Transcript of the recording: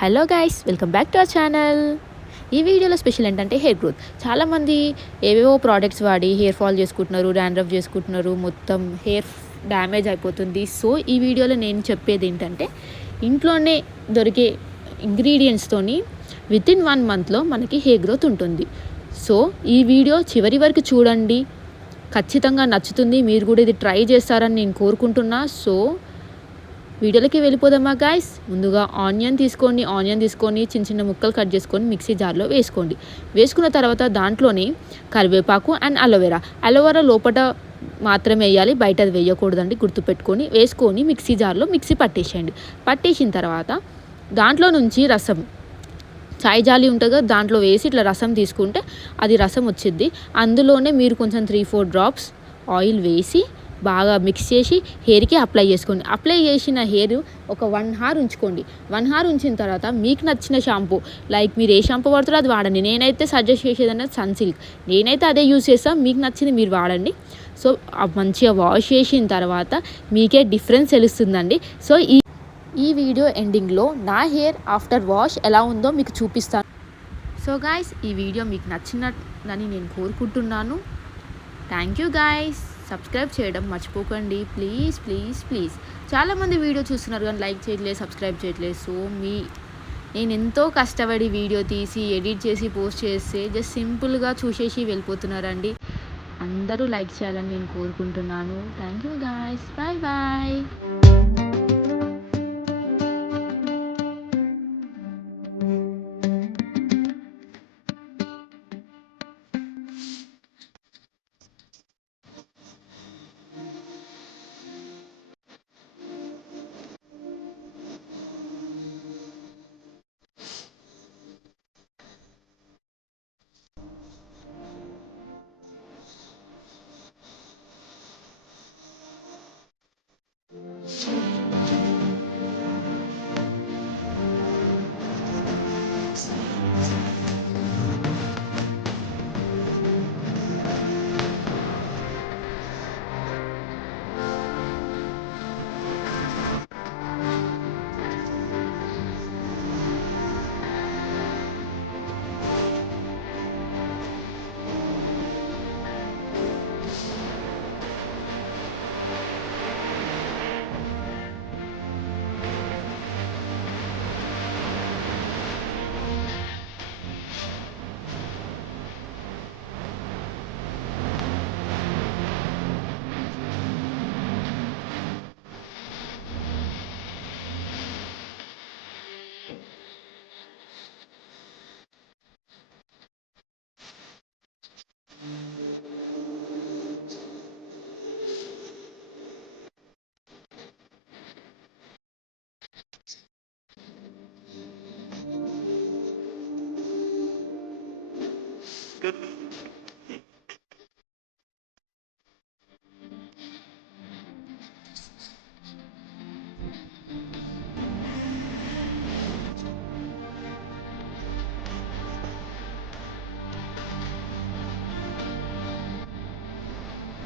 Hello guys, welcome back to our channel. ఈ వీడియోలో special ఏంటంటే హెయిర్ గ్రోత్. చాలామంది ఏవేవో ప్రోడక్ట్స్ వాడి హెయిర్ ఫాల్ చేసుకుంటున్నారు, డాండ్రఫ్ చేసుకుంటున్నారు, మొత్తం హెయిర్ డ్యామేజ్ అయిపోతుంది. సో ఈ వీడియోలో నేను చెప్పేది ఏంటంటే ఇంట్లోనే దొరికే ఇంగ్రీడియంట్స్తోని వితిన్ 1 మంత్లో మనకి హెయిర్ గ్రోత్ ఉంటుంది. సో ఈ వీడియో చివరి వరకు చూడండి, ఖచ్చితంగా నచ్చుతుంది. మీరు కూడా ఇది ట్రై చేస్తారని నేను కోరుకుంటున్నా. సో వీడియోలోకి వెళ్ళిపోదామా గైస్. ముందుగా ఆనియన్ తీసుకొని చిన్న చిన్న ముక్కలు కట్ చేసుకొని మిక్సీ జార్లో వేసుకోండి. వేసుకున్న తర్వాత దాంట్లోనే కరివేపాకు అండ్ అలోవెరా లోపల మాత్రమే వేయాలి, బయట అది వేయకూడదండి, గుర్తుపెట్టుకొని. వేసుకొని మిక్సీ జార్లో మిక్సీ పట్టేసేయండి. పట్టేసిన తర్వాత దాంట్లో నుంచి రసం, చాయ్ జాలి ఉంటుంది కదా, దాంట్లో వేసి ఇట్లా రసం తీసుకుంటే అది రసం వచ్చింది. అందులోనే మీరు కొంచెం 3-4 డ్రాప్స్ ఆయిల్ వేసి బాగా మిక్స్ చేసి హెయిర్కి అప్లై చేసుకోండి. అప్లై చేసిన హెయిర్ ఒక 1 అవర్ ఉంచుకోండి. 1 అవర్ ఉంచిన తర్వాత మీకు నచ్చిన షాంపూ, లైక్ మీరు ఏ షాంపూ వాడుతారో అది వాడండి. నేనైతే సజెస్ట్ చేసేది అనేది సన్సిల్క్, నేనైతే అదే యూజ్ చేస్తాను. మీకు నచ్చింది మీరు వాడండి. సో మంచిగా వాష్ చేసిన తర్వాత మీకే డిఫరెన్స్ తెలుస్తుందండి. సో ఈ వీడియో ఎండింగ్లో నా హెయిర్ ఆఫ్టర్ వాష్ ఎలా ఉందో మీకు చూపిస్తాను. సో గాయస్, ఈ వీడియో మీకు నచ్చినదని నేను కోరుకుంటున్నాను. Thank you guys. సబ్స్క్రైబ్ చేయడం మర్చిపోకండి ప్లీజ్ ప్లీజ్ ప్లీజ్. చాలామంది వీడియో చూస్తున్నారు కానీ లైక్ చేయట్లేదు, సబ్స్క్రైబ్ చేయట్లేదు. సో నేను ఎంతో కష్టపడి వీడియో తీసి ఎడిట్ చేసి పోస్ట్ చేస్తే జస్ట్ సింపుల్గా చూసేసి వెళ్ళిపోతున్నారండి. అందరూ లైక్ చేయాలని నేను కోరుకుంటున్నాను. Thank you guys, bye bye. Good.